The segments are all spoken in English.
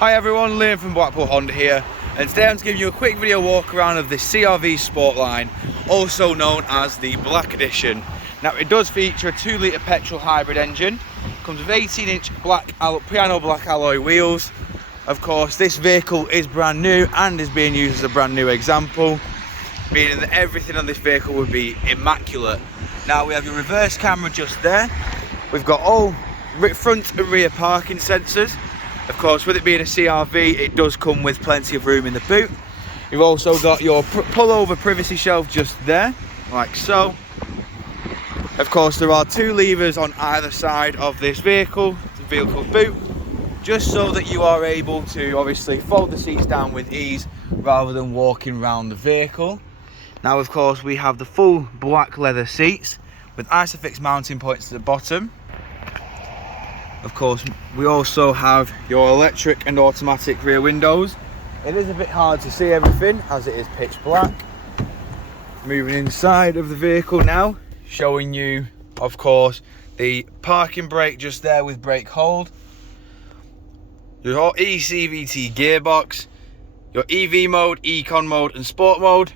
Hi everyone, Liam from Blackpool Honda here, and today I'm just giving you a quick video walk around of the CR-V Sportline, also known as the Black Edition. Now it does feature a 2 litre petrol hybrid engine, comes with 18-inch piano black alloy wheels. Of course this vehicle is brand new and is being used as a brand new example, meaning that everything on this vehicle would be immaculate. Now we have your reverse camera just there, we've got all front and rear parking sensors. Of course, with it being a CR-V, it does come with plenty of room in the boot. You've also got your pull-over privacy shelf just there, like so. Of course, there are 2 levers on either side of this vehicle, the vehicle boot, just so that you are able to obviously fold the seats down with ease rather than walking around the vehicle. Now, of course, we have the full black leather seats with Isofix mounting points at the bottom. Of course, we also have your electric and automatic rear windows. It is a bit hard to see everything as it is pitch black. Moving inside of the vehicle now, showing you, of course, the parking brake just there with brake hold. Your eCVT gearbox, your EV mode, Econ mode and Sport mode.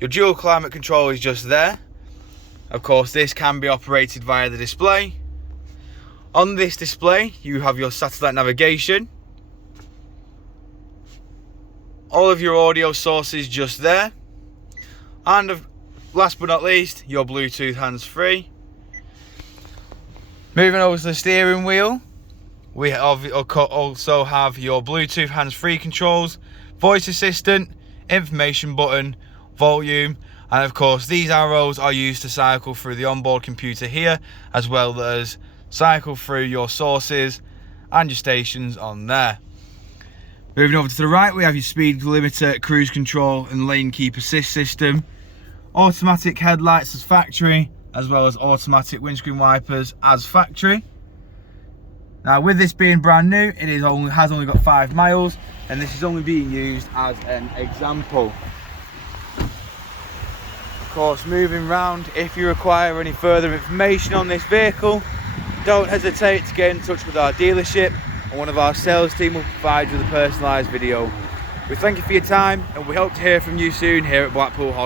Your dual climate control is just there. Of course, this can be operated via the display. On this display, you have your satellite navigation. All of your audio sources just there. And last but not least, your Bluetooth hands-free. Moving over to the steering wheel, we also have your Bluetooth hands-free controls, voice assistant, information button, volume, and of course these arrows are used to cycle through the onboard computer here, as well as cycle through your sources and your stations on there. Moving over to the right, we have your speed limiter, cruise control and lane keep assist system, automatic headlights as factory, as well as automatic windscreen wipers as factory. Now with this being brand new, it has only got 5 miles, and this is only being used as an example. Of course, moving round, if you require any further information on this vehicle, don't hesitate to get in touch with our dealership, and one of our sales team will provide you with a personalised video. We thank you for your time, and we hope to hear from you soon here at Blackpool Honda.